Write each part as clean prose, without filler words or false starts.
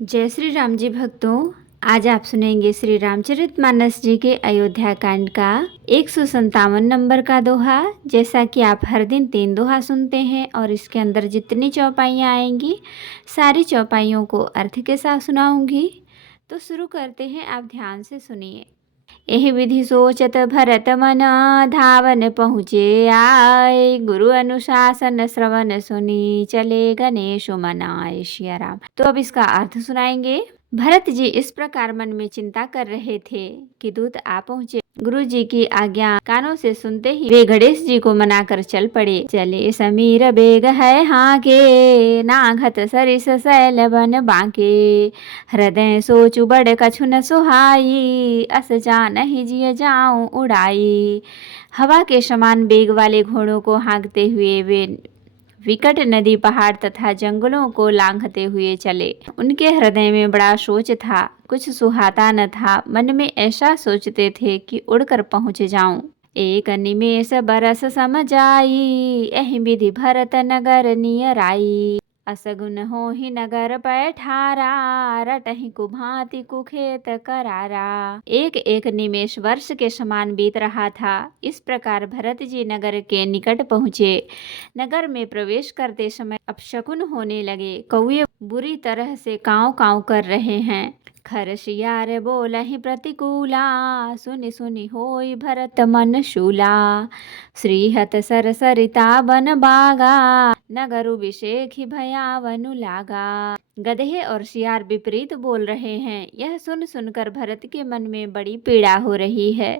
जय श्री राम जी भक्तों। आज आप सुनेंगे श्री रामचरितमानस जी के अयोध्या कांड का 157 नंबर का दोहा। जैसा कि आप हर दिन 3 दोहा सुनते हैं और इसके अंदर जितनी चौपाइयाँ आएंगी सारी चौपाइयों को अर्थ के साथ सुनाऊंगी। तो शुरू करते हैं, आप ध्यान से सुनिए। एहि विधि सोचत भरत मन, धावन पहुँचे आए। गुरु अनुशासन श्रवण सुनी, चले गणेशु मनाए। सिया राम। तो अब इसका अर्थ सुनाएंगे। भरत जी इस प्रकार मन में चिंता कर रहे थे कि दूत आ पहुँचे। गुरु जी की आज्ञा कानों से सुनते ही वे गणेश जी को मनाकर चल पड़े। चले समीर बेग है हाँ के, नाघत सरिस सैल बन बांके। हृदय सोचु बड़ कछु न सुहाई, अस जानहि जिय जाऊं उड़ाई। हवा के समान बेग वाले घोड़ों को हाँकते हुए वे विकट नदी, पहाड़ तथा जंगलों को लांघते हुए चले। उनके हृदय में बड़ा सोच था, कुछ सुहाता न था। मन में ऐसा सोचते थे कि उड़कर पहुँच जाऊं। एक निमेष बरस सम जाई, एहि विधि भरत नगर नियर आई। असगुन होहि नगर पैठारा, रटहि कुभांति कुखेत करारा। एक एक निमेष वर्ष के समान बीत रहा था। इस प्रकार भरत जी नगर के निकट पहुँचे। नगर में प्रवेश करते समय अपशकुन होने लगे। कौए बुरी तरह से काँव काँव कर रहे हैं। खरसियार बोलहि प्रतिकूला, सुनि सुनि होई भरत मन शूला। श्रीहत सर सरिता बन बागा, नगरु विषेखि भयावनु लागा। गधे और सियार विपरीत बोल रहे हैं। यह सुन सुनकर भरत के मन में बड़ी पीड़ा हो रही है।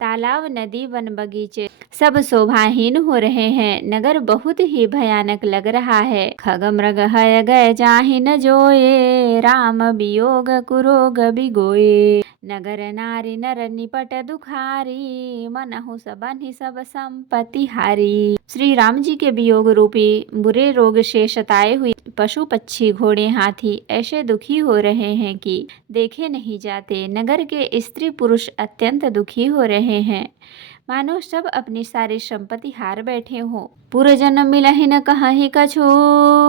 तालाब, नदी, वन, बगीचे सब शोभाहीन हो रहे हैं। नगर बहुत ही भयानक लग रहा है। खग मृग हय गए जाहि न जोए, राम वियोग कुरोग बिगोए। नगर नारी नर निपट दुखारी, मनहु सबन्हि सब संपत्ति हारी। श्री राम जी के वियोग रूपी बुरे रोग से सताए हुए पशु पक्षी घोड़े हाथी ऐसे दुखी हो रहे हैं कि देखे नहीं जाते। नगर के स्त्री पुरुष अत्यंत दुखी हो रहे हैं, मानो सब अपनी सारी संपत्ति हार बैठे हो। पूर्व जन्म मिलहि न कहहि कछु,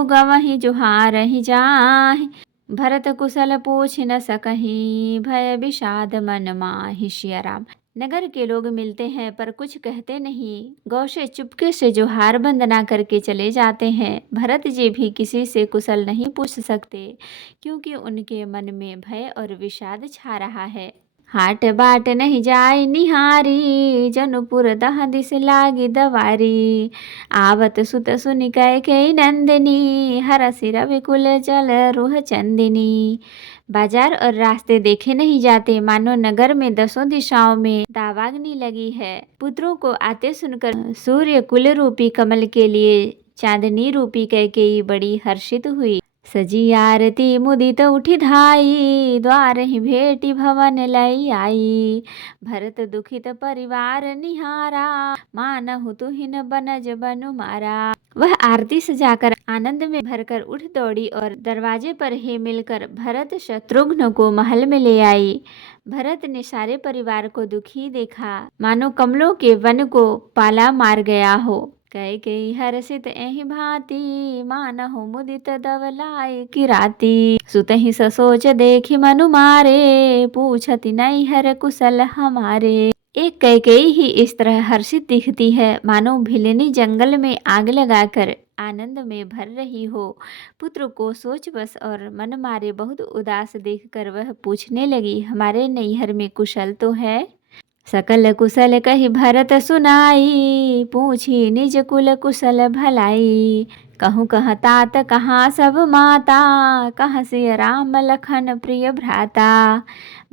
गवहि जुहारहि जाहि। भरत कुशल पूछ न सकहि, भय विषाद मन माहि। सिया राम। नगर के लोग मिलते हैं पर कुछ कहते नहीं। गौ से चुपके से जोहार वंदना करके चले जाते हैं। भरत जी भी किसी से कुशल नहीं पूछ सकते, क्योंकि उनके मन में भय और विषाद छा रहा है। हाट बाट नहीं जाय निहारी, जनुपुर दह दिस लागी दवारी। आवत सुत सुनि कैकेयी नंदिनी, हरसि रविकुल जल रुह चंदिनी। बाजार और रास्ते देखे नहीं जाते, मानो नगर में 10 दिशाओं में दावाग्नि लगी है। पुत्रों को आते सुनकर सूर्य कुल रूपी कमल के लिए चांदनी रूपी कैकेयी बड़ी हर्षित हुई। सजी आरती मुदित उठी धाई, द्वार ही भेटी भवन लई आई। भरत दुखित परिवार निहारा, मानहु तुहिन बनज बनु मारा। वह आरती सजाकर आनंद में भरकर उठ दौड़ी और दरवाजे पर ही मिलकर भरत शत्रुघ्न को महल में ले आई। भरत ने सारे परिवार को दुखी देखा, मानो कमलों के वन को पाला मार गया हो। कैकेयी हर्षित एहि भांति, मानहु मुदित दवलाई किराती। सुतहि ससोच देखि मनु मारे, पूछति नैहर कुशल हमारे। एक कैकेयी ही इस तरह हर्षित दिखती है, मानो भिलनी जंगल में आग लगाकर आनंद में भर रही हो। पुत्र को सोच बस और मन मारे बहुत उदास देखकर वह पूछने लगी, हमारे नैहर में कुशल तो है? सकल कुशल कहि भरत सुनाई, पूछी निज कुल कुशल भलाई। कहूँ कहाँ तात कहाँ सब माता, कहाँ सिय राम लखन प्रिय भ्राता।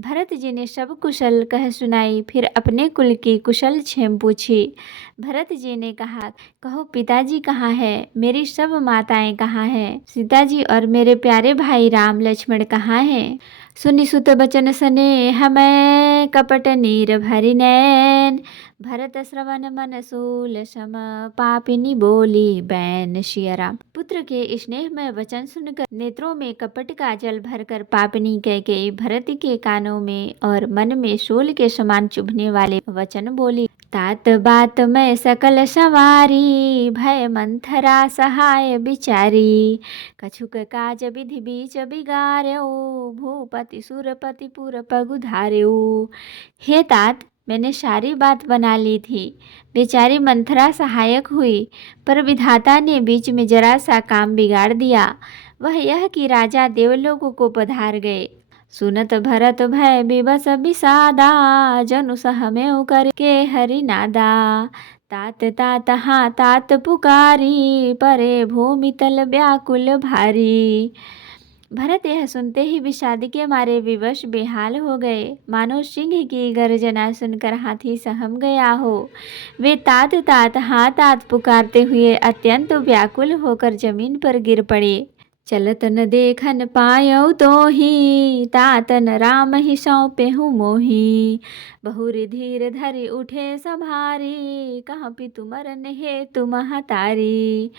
भरत जी ने सब कुशल कह सुनाई, फिर अपने कुल की कुशल क्षेम पूछी। भरत जी ने कहा, कहो पिताजी कहाँ है, मेरी सब माताएं कहाँ हैं, सीताजी और मेरे प्यारे भाई राम लक्ष्मण कहाँ हैं। सुनि सुत बचन स्नेह मैं, कपट नीर भरि नैन। भरत श्रवण मन सूल सम, पापिनी बोली बैन। सिया राम। पुत्र के स्नेह में वचन सुनकर नेत्रों में कपट का जल भरकर पापिनी कैकेयी भरत के कानों में और मन में शूल के समान चुभने वाले वचन बोली। तात बात मैं सकल संवारी, भय मंथरा सहाय बिचारी। कछुक काज विधि बीच बिगार्यो, भूपति सुरपति पुर पगुधार्यो। हे तात, मैंने सारी बात बना ली थी, बेचारी मंथरा सहायक हुई, पर विधाता ने बीच में जरा सा काम बिगाड़ दिया। वह यह कि राजा देवलोक को पधार गए। सुनत भरत भय विवश विषादा, जनु सहमेव करके हरि नादा। तात तात हाँ तात पुकारी, परे भूमि तल व्याकुल भारी। भरत यह सुनते ही विषाद के मारे विवश बेहाल हो गए, मानो सिंह की गर्जना सुनकर हाथी सहम गया हो। वे तात तात हाँ तात पुकारते हुए अत्यंत व्याकुल होकर जमीन पर गिर पड़े। चलत न देखन पायौ तो ही, तातन राम ही सौंपे हूँ मोही। बहुरी धीर धरि उठे संभारी, कहाँ पितु मरन हे तुम महतारी।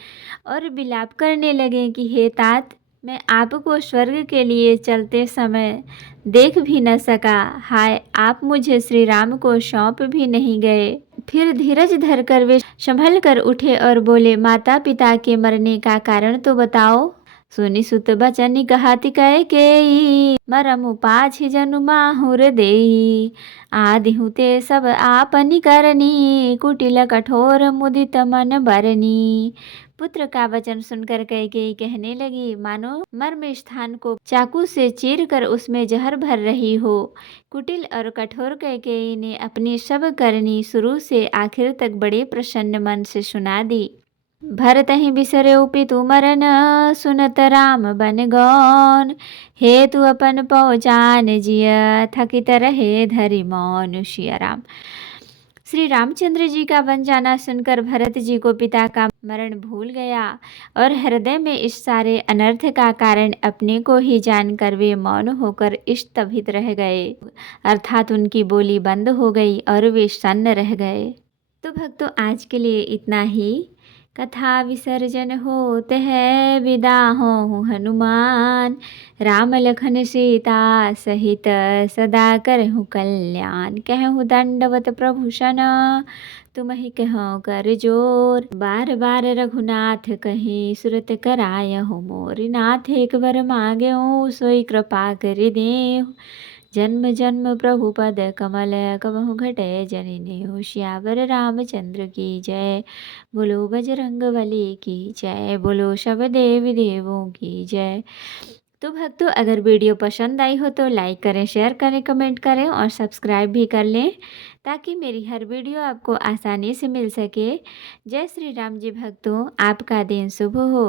और विलाप करने लगे कि हे तात, मैं आपको स्वर्ग के लिए चलते समय देख भी न सका, हाय आप मुझे श्री राम को सौंप भी नहीं गए। फिर धीरज धरकर वे संभल कर उठे और बोले, माता पिता के मरने का कारण तो बताओ। सुनि सुत बचन कहति कैकेयी, मरमु पाछि जनु माहुर देई। आदिहु ते सब आपनि करनी, कुटिल कठोर मुदित मन बरनी। पुत्र का वचन सुनकर कैकेयी कहने लगी, मानो मर्म स्थान को चाकू से चीर कर उसमें जहर भर रही हो। कुटिल और कठोर कैकेयी ने अपनी सब करनी शुरू से आखिर तक बड़े प्रसन्न मन से सुना दी। भरत ही बिसर्यो पितु मरन, सुनत राम बन गौन। हेतु अपन पहुँचान जिय, थकित रहे धरि मौन। सिया राम। श्री रामचंद्र जी का बन जाना सुनकर भरत जी को पिता का मरण भूल गया और हृदय में इस सारे अनर्थ का कारण अपने को ही जानकर वे मौन होकर स्तभित रह गए, अर्थात उनकी बोली बंद हो गई और वे सन्न रह गए। तो भक्तों, आज के लिए इतना ही। कथा विसर्जन होत है, विदा हों हनुमान। राम लखन सीता सहित सदा करहु कल्याण। कहूँ दंडवत प्रभु सन, तुम ही कहो कर जोर। बार बार रघुनाथ कहीं, सुरत करायहु मोर। नाथ एक बर मांगेहु, सोई कृपा कर देहु। जन्म जन्म प्रभु पद कमल, कबहु घटय जनि नेहु। सियावर रामचंद्र की जय, बोलो बजरंग बली की जय, बोलो सब देवी देवों की जय। तो भक्तों, अगर वीडियो पसंद आई हो तो लाइक करें, शेयर करें, कमेंट करें और सब्सक्राइब भी कर लें, ताकि मेरी हर वीडियो आपको आसानी से मिल सके। जय श्री राम जी भक्तों, आपका दिन शुभ हो।